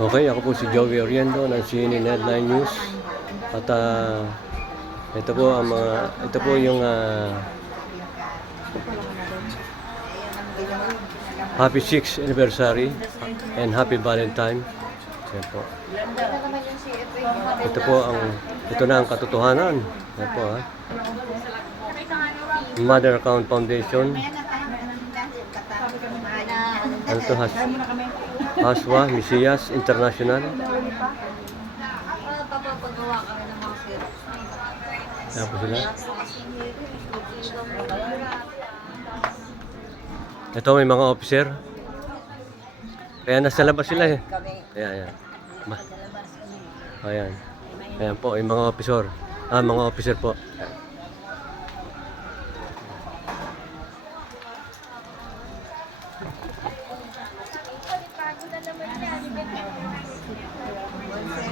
Okay, ako po si Joey Oriendo ng CNN Headline News. At ito po ang ito po yung happy 6th anniversary and happy Valentine. Yan po. Ito na ang katotohanan. Yan po Mother Account Foundation. Ano to? Haswa, Misias International. Ayan po sila. Ito may mga officer. Kaya nasa labas sila eh. Ayan. Ayan. Ayan po, yung mga officer. Mga officer po.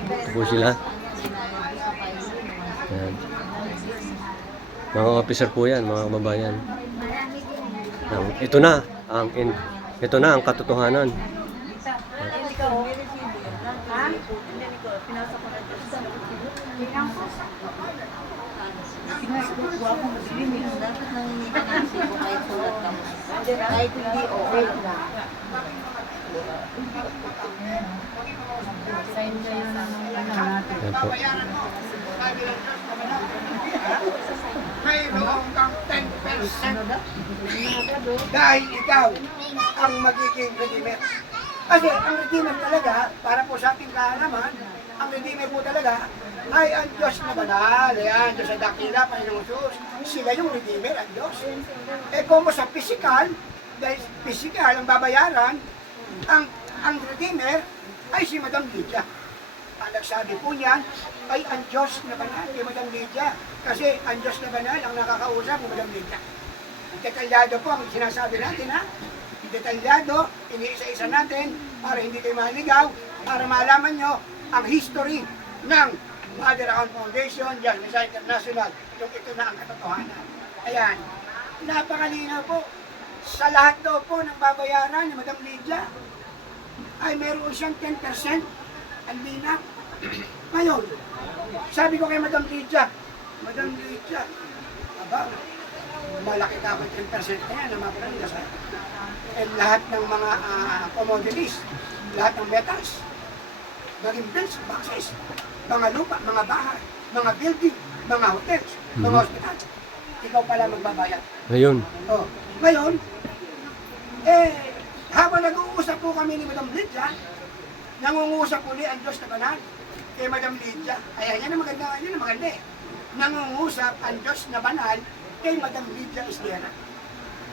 Ito po sila. Ayan. Mga officer po yan, mga kababayan. Ito na ang katotohanan. Kahit hindi okay na. Ayan po. Mayroon kang 10% dahil ikaw ang magiging redeemer. Kasi ang redeemer talaga, para po sa ating kaalaman, ang redeemer po talaga ay ang Diyos na banal. Ayan, Diyos sa dakila, Panginoong Diyos. Sila yung redeemer, ang Diyos. Eh kung sa physical, dahil physical ang babayaran, ang redeemer ay si Madam Lydia. Ang nagsabi po niyan ay ang Diyos na banal kay Madam Lydia. Kasi ang Diyos na banal ang nakakausap kay Madam Lydia. Detalyado po ang sinasabi natin ha. Detalyado, iniisa-isa natin para hindi kayo maligaw, para malaman nyo ang history ng Mother Account Foundation, Just Messiah International. Yung ito na ang katotohanan. Ayan, napakalinaw po. Sa lahat daw po ng babayaran ni Madam Lydia, ay meron siyang 10%. Ang linaw. Ngayon, sabi ko kay Madam Lydia, aba, malaki dapat 10% na yan na mapunta sa lahat ng mga commodities, lahat ng metals, maging bills, boxes, mga lupa, mga bahay, mga building, mga hotels, mga hospital. Ikaw pala magbabayad. Ngayon. Ngayon, habang nag-uusap po kami ni Madam Lydia, nangungusap uli ang Diyos na banal kay Madam Lydia. Ayan, yan ang maganda eh. Nangungusap ang Diyos na banal kay Madam Lydia Isguera.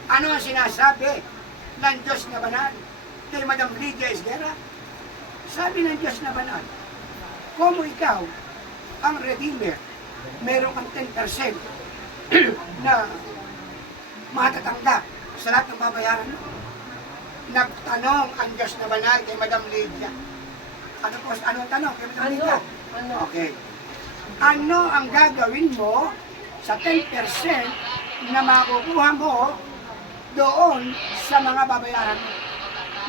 Ano ang sinasabi ng Diyos na banal kay Madam Lydia Isguera? Sabi ng Diyos na banal, kung ikaw ang redeemer, meron kang 10% na matatanggap sa lahat ng babayaran mo. Nagtanong ang Diyos na banal kay Madam Lydia. Ano ang tanong kay Madam Lydia? Okay. Ano ang gagawin mo sa 10% na makukuha mo doon sa mga babayaran mo?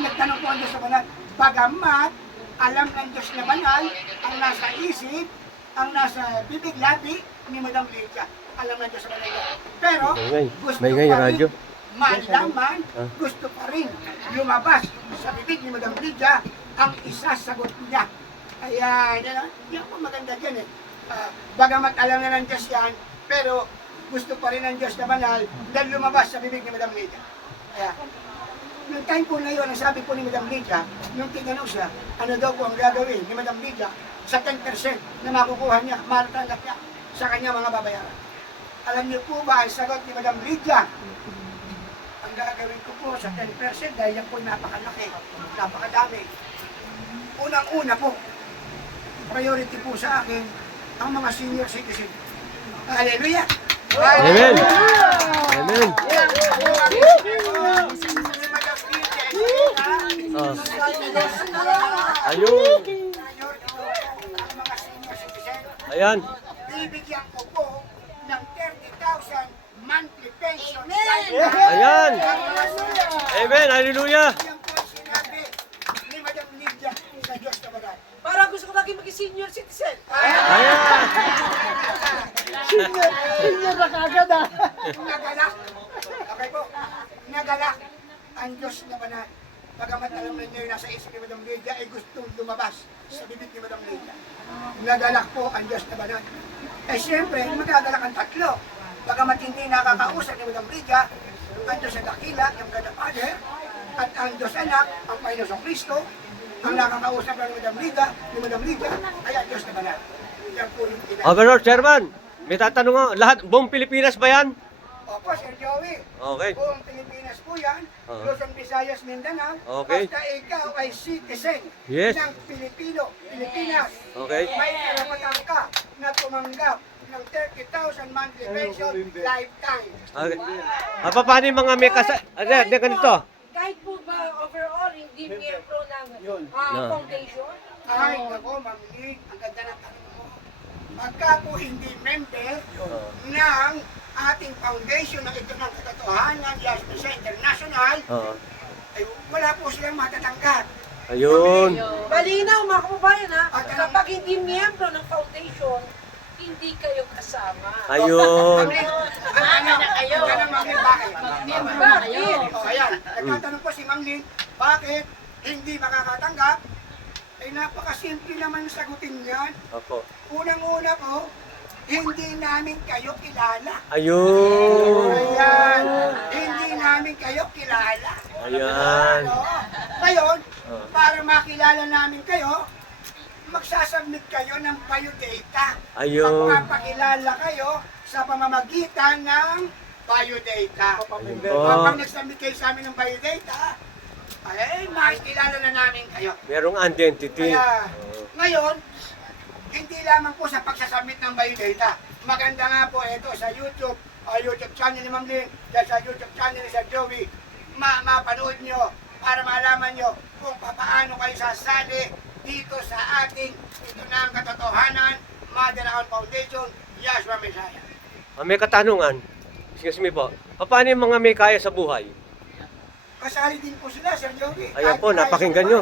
Nagtanong po ang Diyos na banal. Bagamat alam ng Diyos na banal ang nasa isip, ang nasa bibig-labi ni Madam Lydia. Alam ng Diyos na banal. Pero gusto pa rin malaman, gusto pa rin lumabas sa bibig ni Madam Lydia ang isasagot niya. Ayan, yan po maganda dyan eh. Bagamat alam na ng Diyos yan, pero gusto pa rin ng Diyos na banal dahil lumabas sa bibig ni Madam Lydia. Ayan. Nung time po na yun, ang sabi po ni Madam Lydia, nung tinanong siya, ano daw po ang gagawin ni Madam Lydia sa 10% na makukuha niya, matatanggap niya sa kanya mga babayaran. Alam niyo po ba ang sagot ni Madam Lydia? Ang gagawin ko po sa 10% dahil yan po napakalaki, napakadami. Unang-una po, priority po sa akin ang mga senior citizen. Hallelujah! Amen! Amen! Ayun! Ayan! Bibigyan ko po ng 30,000 monthly pension. Ayan! Amen! Hallelujah! Yan po ang sinabi ni Madam Lydia sa Diyos Parang gusto ko maging senior citizen. Ayan! Senior na kagad ah. Nagalak. Okay po. Nagalak ang Diyos na banal. Bagamat alam ninyo yung nasa isip ni Madam Lydia ay gustong lumabas sa bibig ni Madam Lydia. Nagalak po ang Diyos na banal. Eh siyempre, magagalak ang tatlo. Bagamat hindi nakakausap ni Madam Lydia, ang Diyos na dakila, yung God the Father, at ang Diyos Anak, ang Panginoon Kristo, ang nakakausap ng Madam Lydia, ay ang Diyos na banal. Yan po yung ina. Overlord, Chairman, may tatanong ako. Lahat, buong Pilipinas ba yan? Opo, Sir Joey. Okay. Buong Pilipinas po yan. Oo. Luzon, Visayas, Mindanao. Okay. Basta ikaw ay citizen Yes. ng Pilipinas. Okay. May karapatan ka na tumanggap ng 30,000 monthly pension lifetime. Okay. Paano yung mga may ganito? Kahit po ba overall, hindi miyembro ng No. foundation? Ay, ako, Ma'am Lee, ang ganda ng tanong mo. Pagka po hindi member ng ating foundation na ito ng katotohanan, Yasmisa International, Oo. ay wala po silang matatanggap. Ayun. Malinaw mga kababayan ha, At ang- kapag hindi miyembro ng foundation, hindi kayo kasama. Ayun. Ang tanong, Ma'am Lee, bakit? Bakit? O, ayan. Nagtatanong po si Ma'am Lynn, bakit hindi makakatanggap? Ay napakasimple naman sagutin yan. Opo. Unang-una po, hindi namin kayo kilala. Ayun. Ayan. Hindi namin kayo kilala. Ayan. Oo. Ngayon, para makilala namin kayo, magsasubmit kayo ng biodata. Ayun. Magpapakilala kayo sa pamamagitan ng biodata. Oh. Kapag nag-submit kayo sa amin ng biodata, ay makikilala na namin kayo. Merong identity. Kaya, ngayon, hindi lamang po sa pagsasubmit ng biodata. Maganda nga po ito sa YouTube, YouTube channel ni Ma'am Lynn, sa YouTube channel ni Sir Joey, mapanood nyo para malaman nyo kung paano kayo sasali dito sa ating ito na ang katotohanan, Mother Account Foundation, Yashua Messiah. May katanungan. Excuse me po. Paano yung mga may kaya sa buhay? Kasali din po sila, Sir Joey. Ayan po, Kahit napakinggan nyo.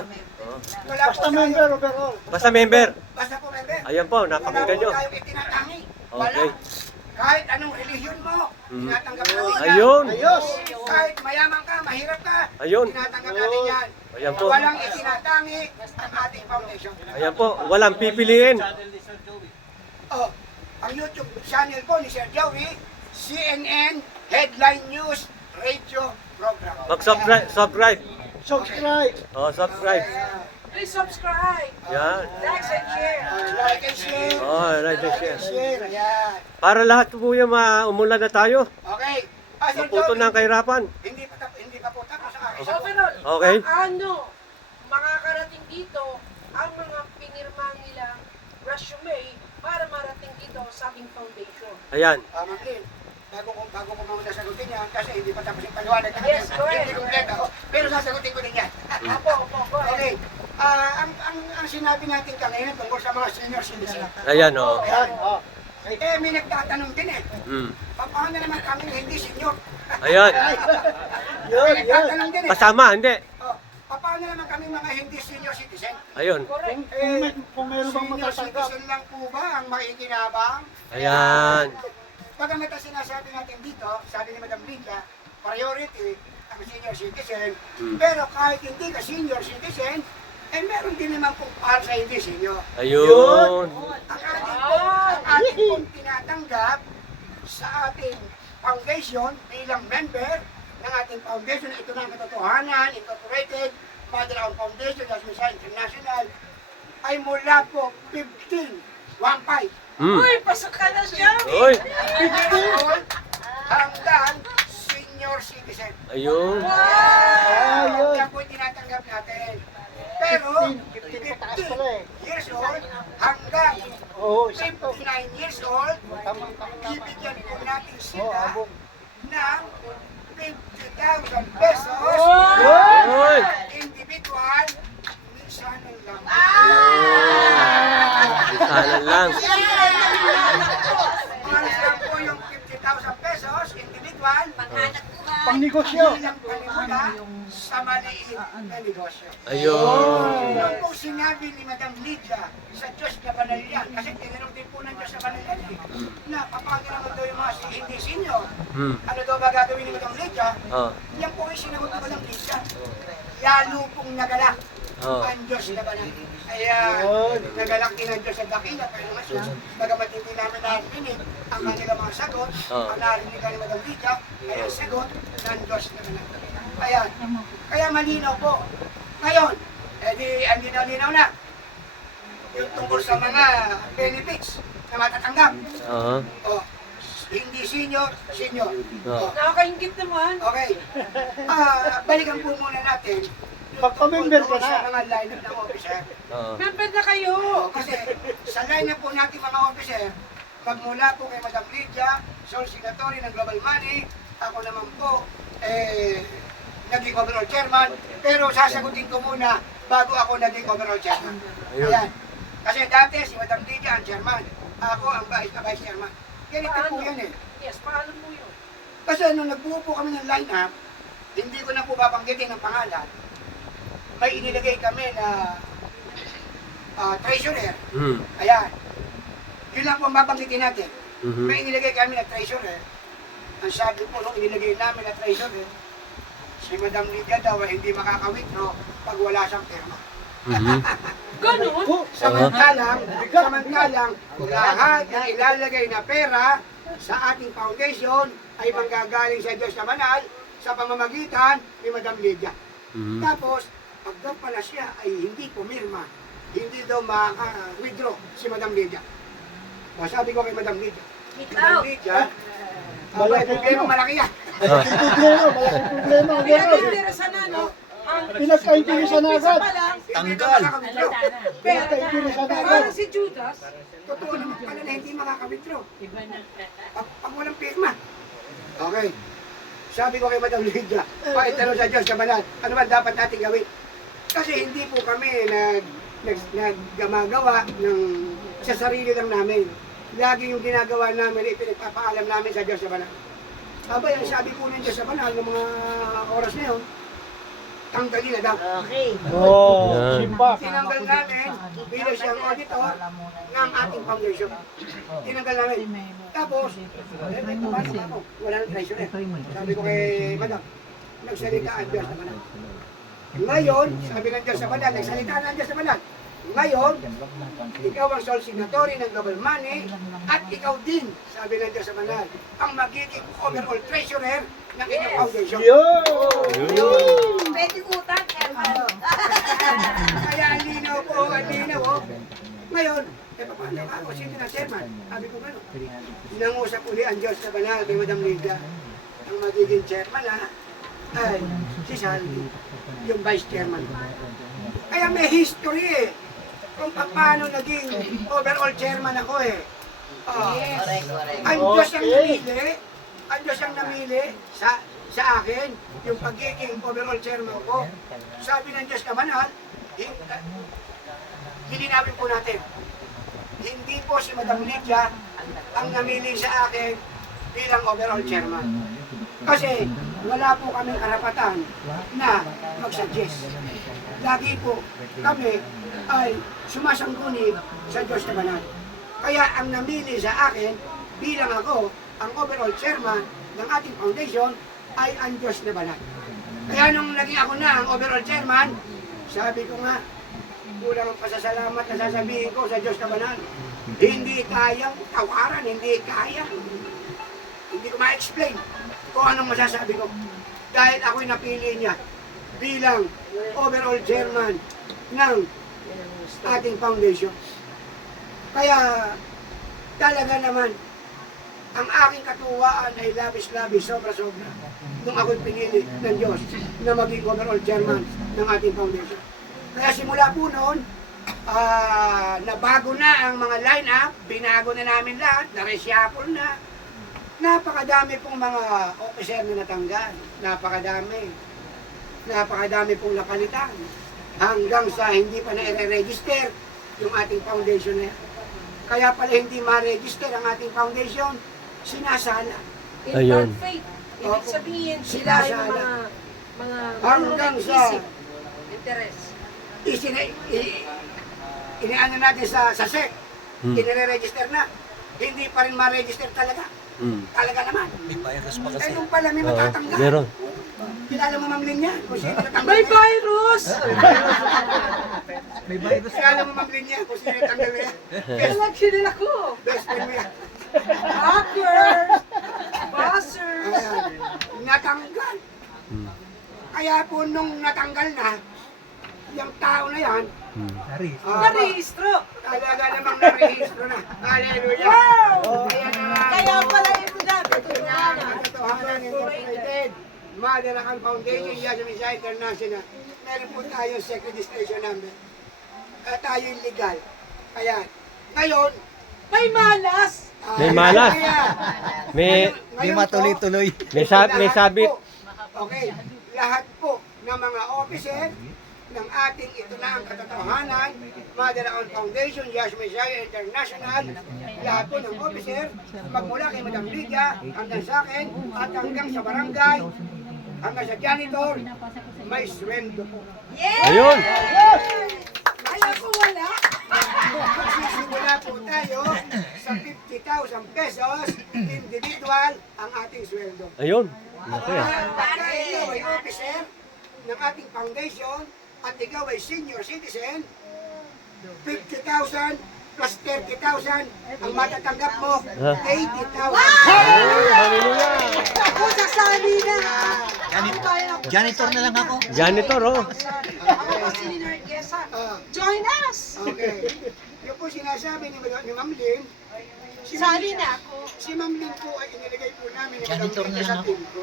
Wala po tayo. overall. Basta member. Basta po, member. Ayan po, napakinggan nyo. Wala po tayong itinatangi. Wala. Okay. Kahit anong relihiyon mo, tinatanggap natin yan. Ayun. Ayos. Kahit mayaman ka, mahirap ka, Ayun. tinatanggap natin yan. Ayan po. Walang itinatangi ang ating foundation. Ayan po, walang pipiliin. Oh, ang YouTube channel po ni Sir Joey, CNN Headline News Radio Program. Mag-subscribe. Subscribe. Subscribe. Oh, subscribe. Please subscribe, Yan. like and share. Like and share. Oh, right and share. Share, ayan. Para lahat po yung umulan na tayo. Okay. Sir Maputo Joey, ng kahirapan. hindi pa po tapos ang aking sagot. Overall, Okay. ano makakarating dito ang mga pinirma nilang resume para marating dito sa ating foundation? Ayan. Ma'am Lynn, bago ko muna sagutin yan kasi hindi pa tapos yung paliwanag natin. Yes, go ahead. Hindi kompleto. Pero sasagutin ko din yan. Opo, Okay. Ang sinabi natin kanina tungkol sa mga senior citizen. Ayan, oh. Ayan. Oh. Eh, may nagtatanong din eh. Paano naman kami hindi senior? Ayan. May nagtatanong din eh. Kasama, hindi. Oh, paano naman kami mga hindi senior citizen? Ayun. correct. Kung meron bang Senior matatanggap. citizen lang po ba ang makikinabang? Ayan. Pagamat ang sinasabi natin dito, sabi ni Madam Lydia, priority ang senior citizen. Pero kahit hindi ka senior citizen, eh meron din naman po para sa hindi senior. Ayun. Ang ating pong tinatanggap sa ating foundation bilang member ng ating foundation, ito ng katotohanan, Incorporated, Mother Account Foundation, Yasmisa International, ay mula po 15 Uy, pasok ka na siya! Uy. 15 hanggang senior citizen. Ayun. Ayun. Yan po yung tinatanggap natin. Pero 15 pataas pala eh. 15 years old hanggang Oo, sakto. 59 years old, Tamang. bibigyan po natin Oh, sila abong. ng 50,000 pesos Uy. individual, minsanan lang. Sana lang. Maras lang po yung 50,000 pesos individual Pang negosyo. bilang panimula sa sa maliit na negosyo. Ayun. Nung po sinabi ni Madam Lydia sa Diyos na banal yan, kasi tinanong din po ng Diyos na banal yan na papangin naman daw yung mga hindi senior. Hmm. Ano daw ba gagawin ni Madam Lydia? Ah. Yan po ay sinagot ni Madam Lydia. Lalo pong nagalak ang Diyos na banal. Kaya nagalak din ang Diyos sa dakila, pero nga siya, bagamat hindi namin narinig ang kanilang mga sagot, ang narinig ni Madam Lydia ay ang sagot ng Diyos na banal. Kaya malinaw po. Ngayon, ang linaw na yung tungkol sa mga benefits na matatanggap. Ah. Oh, hindi senior. Oh, Nakakaingit naman. okay. Balikan po muna natin yung Magpa-member ka tungkol na. sa mga line-up ng officer. Ah. Member na kayo. Oh, kasi sa line-up po natin mga officer, magmula po kay Madam Lydia, sole signatory ng Global Money, ako naman po, naging overall chairman, pero sasagutin ko muna bago ako naging overall chairman. Ayun. Ayan. Kasi dati si Madam Lydia ang chairman, ako ang vice chairman. Ganito po yan eh. Yes, paano po yun? Kasi nung nagbuo po kami ng line-up, hindi ko na po babanggitin ang pangalan, may inilagay kami na treasurer. Hmm. Ayan. Yun lang po ang babanggitin natin. Mhm. May inilagay kami na treasurer. Ang sabi po nung inilagay namin na treasurer, si Madam Lydia daw ay hindi makaka-withdraw pag wala siyang pirma. Mhm. Ganun? Samantalang lahat ng ilalagay na pera sa ating foundation ay manggagaling sa Diyos na banal sa pamamagitan ni Madam Lydia. Mhm. Tapos, pag daw pala siya ay hindi pumirma, hindi daw makaka-withdraw si Madam Lydia. O, sabi ko kay Madam Lydia, Madam Lydia, may problema malaki yan. Malaking problema. Kaya Ganun. interesa na, no? Ang Pinagkaintinisa na agad. pa lang, Hindi daw makaka-withdraw. Pinagkaintinisa na agad. parang si Judas, Totoo naman pala na hindi makaka-withdraw. Pag walang pirma. Okay. Sabi ko kay Madam Lydia, paitanong sa Diyos sa banal, ano ba dapat natin gawin? Kasi hindi po kami naggamagawa ng sa sarili lang namin. Lagi yung ginagawa namin, ipinagpapaalam namin sa Diyos sa banal. Aba, yung sabi po ng Diyos sa banal ng mga oras na yun, tanggalin na daw. Oh, Yan. simba. Tinanggal namin bilang siyang auditor ng ating foundation. Tinanggal namin. Tapos, may pumasok ako. Wala nang treasurer. Sabi ko kay Madam, nagsalita ang Diyos sa banal. Ngayon, sabi ng Diyos sa banal, nagsalita ang Diyos sa banal. Ngayon, ikaw ang sole signatory ng Global Money at ikaw din, sabi ng Diyos sa banal, ang magiging overall treasurer ng inyong foundation. Pwede utang, Herman. Kaya ang linaw po, ang linaw po. Ngayon, paano ako? Sino na chairman? Sabi ko gano'n. Nangusap uli ang Diyos sa banal kay Madam Lydia. Ang magiging chairman ay si Sandy, yung vice chairman. Kaya may history eh. Kung paano naging overall chairman ako eh. Ang Diyos ang namili, ang Diyos ang namili sa akin, yung pagiging overall chairman ko. Sabi ng Diyos na banal, hilinawin po natin. Hindi po si Madam Lydia ang namili sa akin bilang overall chairman. Kasi wala po kaming karapatan na mag-suggest. Lagi po kami ay sumasangguni sa Diyos na banal. Kaya ang namili sa akin bilang ako ang overall chairman ng ating foundation ay ang Diyos na banal. Kaya nung naging ako na ang overall chairman, sabi ko nga, kulang ang pasasalamat na sasabihin ko sa Diyos na banal. Hindi kayang tawaran, hindi ko ma-explain kung anong masasabi ko. Dahil ako'y napili niya bilang overall chairman ng ating foundation. Kaya talaga naman, ang aking katuwaan ay labis-labis, sobra-sobra. Nung ako'y pinili ng Diyos na maging overall chairman ng ating foundation. Kaya simula po noon, nabago na ang mga line-up, binago na namin lahat, na-reshuffle na. Napakadami pong mga officer na natanggal. Napakadami pong napalitan. Hanggang sa hindi pa na-register yung ating foundation na yan. Kaya pala hindi ma-register ang ating foundation, sinasala. in Ayun. bad faith. Ibig Opo. sabihin, Sila sila yung sana. mga mga Hanggang sa- isip, interest. Iniano natin sa SEC, Hmm. inire-register na. Hindi pa rin ma-register talaga. Talaga naman. May virus pa kasi. Eh, nung pala may Oo, matatanggal. meron. Kilala mo, Ma'am Lynn, yan? Kung sino natanggal May yan. virus! May virus Kilala mo, Ma'am Lynn, yan? Kung sino natanggal yan. Alam sinila ko. Best friend mo yan. Hackers! Buzzers! Ayan. Natanggal. Kaya po nung natanggal na, yung tao na yan, Nari. Narehistro! talaga namang narehistro na. Hallelujah! Wow! Kaya na, Kaya pala ito dati. Katotohanan Incorporated, Madalacan Foundation, Yasmin Shah International. Meron po tayong SEC registration number. Tayong legal. Kaya, ngayon, May malas! May malas. May- Di matuloy-tuloy. May sabit. Okay, lahat po ng mga officer ng ating ito na ang katotohanan, Madalacan Foundation, Yasmin Shah International, lahat po ng officer, magmula kay Madam Lydia, hanggang sa akin, at hanggang sa barangay, hanggang sa janitor, may sweldo po. Ayun. Kaya ko wala. Magsisimula po tayo sa 50,000 pesos, individual, ang ating sweldo. Ayun. Okay. Pagka ikaw ay officer ng ating foundation at ikaw ay senior citizen, 50,000 plus 30,000 ang matatanggap mo, 80,000. Hallelujah. Ako sasali na. Janitor na lang ako. Janitor, oh. Ako pa si Leonard Queza. Join us! Okay. Yung po sinasabi ni Ma'am Lynn, Sali na ako. si Ma'am Lynn po ay inilagay po namin ni Madam Janitor Lynn na sa lang ako. team ko.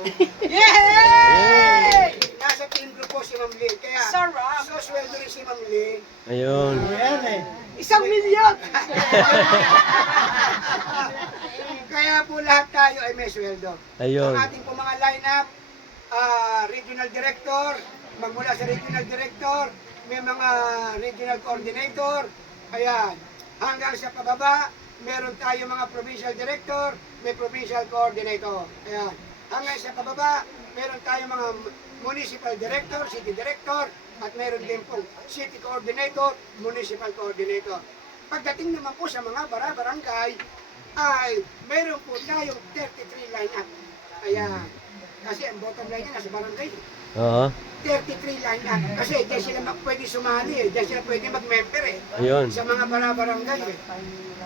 Yay! Nasa team ko po si Ma'am Lynn. Kaya, Sarap. so sweldo rin si Ma'am Lynn. Ayun. Ayan eh. 1,000,000! Kaya po lahat tayo ay may sweldo. Ayun. Ang ating po mga lineup, regional director, magmula sa regional director, may mga regional coordinator, ayan. Hanggang sa pababa, meron tayo mga provincial director, may provincial coordinator. Ayan. Hanggang sa pababa, meron tayo mga municipal director, city director, at meron din pong city coordinator, municipal coordinator. Pagdating naman po sa mga barangay, ay meron po tayong 33 lineup. Ayan. Kasi ang bottom line niya nasa barangay. Oo. 33 lineup. Kasi diyan sila pwede sumali eh. Diyan sila pwede mag-member eh. Ayun. Sa mga barangay eh.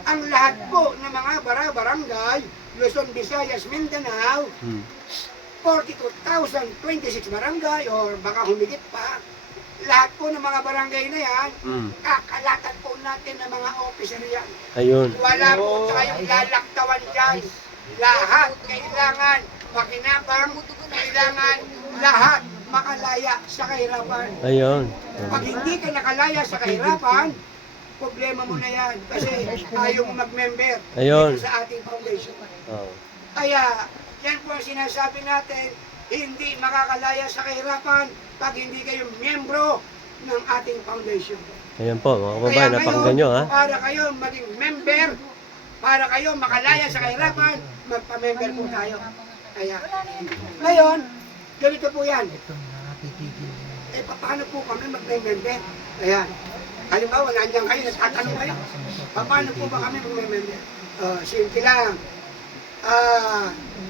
Ang lahat po ng mga barangay, Luzon, Visayas, Mindanao, 42,026 barangay or baka humigit pa. Lahat po ng mga barangay na yan, kakalatan po natin ng mga officer yan. Ayun. Wala po tayong lalaktawan dyan. Lahat kailangan makinabang, kailangan lahat makalaya sa kahirapan. Ayun. Pag hindi ka nakalaya sa kahirapan, problema mo na yan kasi ayaw mo mag-member Ayun. dito sa ating foundation. Oo. Kaya, yan po ang sinasabi natin, hindi makakalaya sa kahirapan pag hindi kayo miyembro ng ating foundation. Ayan po, mga kababayan, napakinggan nyo, ha? Para kayo maging member, para kayo makalaya sa kahirapan, magpa-member po tayo. Kaya, ngayon, ganito po yan. Eh, paano po kami mag-member? Ayan. Halimbawa, nandiyan kayo, nagtatanong kayo. Paano po ba kami mag-member? Simple lang.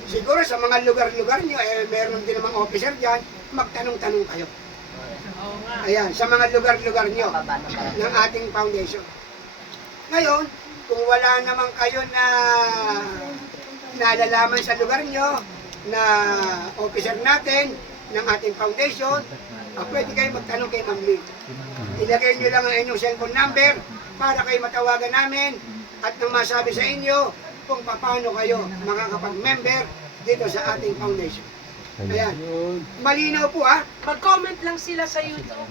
Siguro sa mga lugar-lugar nyo, eh, meron din namang officer dyan, magtanong-tanong kayo. Ayan, sa mga lugar-lugar nyo ng ating foundation. Ngayon, kung wala naman kayo na nalalaman sa lugar nyo na officer natin ng ating foundation, pwede kayo magtanong kay Ma'am Lynn. Ilagay nyo lang ang inyong cellphone number para kayo matawagan namin at nang masabi sa inyo kung paano kayo makakapag-member dito sa ating foundation. Ayan. Malinaw po ha. Mag-comment lang sila sa YouTube.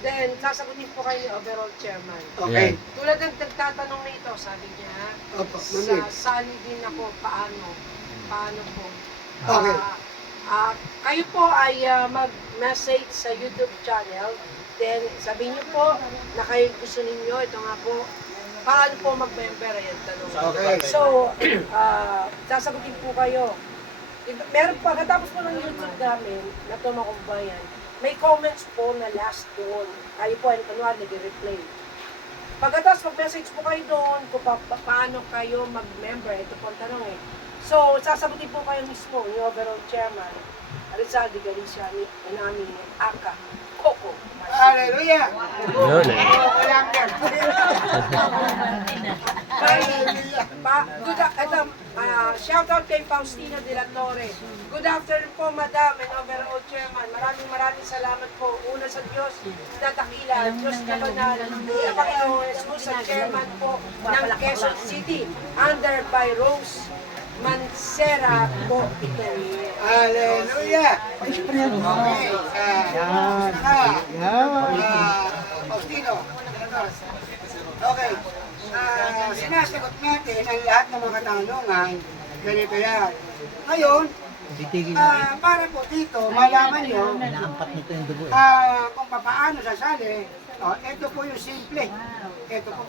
Then, sasagutin po kayo ni overall chairman. Okay. Tulad ng nagtatanong na ito, sabi niya, Opo, Ma'am Lynn. sali din ako, paano? Paano po? Okay. Kayo po ay mag-message sa YouTube channel. Then, sabihin niyo po na kayo gusto ninyo, ito nga po, paano po mag-member? Ayan, tanong. Okay. So, sasagutin po kayo. Meron pa, katapos po ng YouTube namin, na ito mga kababayan, may comments po na last doon. Kayo po ay kunwari nag-replay. Pagkatapos mag-message po kayo doon kung paano kayo mag-member. Ito po ang tanong eh. So, sasagutin po kayo mismo ni Overall Chairman Rizal de Galicia ni namin Aka Coco. Hallelujah! Yun eh. Walang yan. Shout out kay Faustina de la Torre. Good afternoon po, Madam and Overall Chairman. Maraming salamat po. Una sa Diyos na dakila, Diyos na banal, Panginoon Jesus sa Chairman po ng Quezon City, under by Rose Mancera po ito. Hallelujah! Okay. Faustino. Okay. Sinasagot natin ang lahat ng mga katanungan. Ganito yan. Ngayon, para po dito, malaman nyo Naampat nito yung dugo. kung paano sasali. Ito po yung simple. Ito po.